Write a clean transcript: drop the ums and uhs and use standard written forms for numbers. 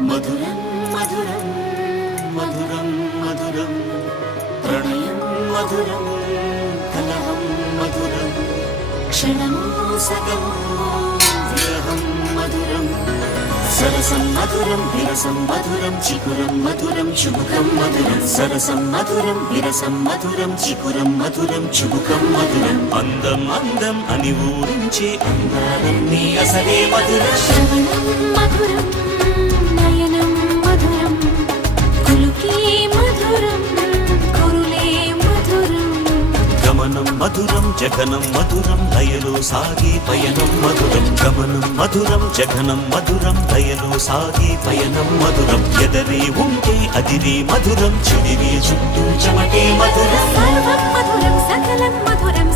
మధురం మధురం మధురం మధురం ప్రణయం మధురం కలహం మధురం క్షణము సగము విరహం మధురం సరసం మధురం విరసం మధురం చికురం మధురం చుబుకం మధురం సరసం మధురం విరసం మధురం చికురం మధురం చుబుకం మధురం అందం అందం అని ఊరించే అందాలన్నీ అసలే మధురం శ్రవణం మధురం నయనం మధురం కులుకే మధురం కురులే మధురం గమనం మధురం జగనం మధురం లయలో సాగే పయనం మధురం గమనం మధురం జగనం మధురం లయలో సాగే పయనం మధురం ఎదరే ఉంటే అదిరే మధురం చెదిరే చుట్టూ చెమటే మధురం సర్వం మధురం సకలం మధురం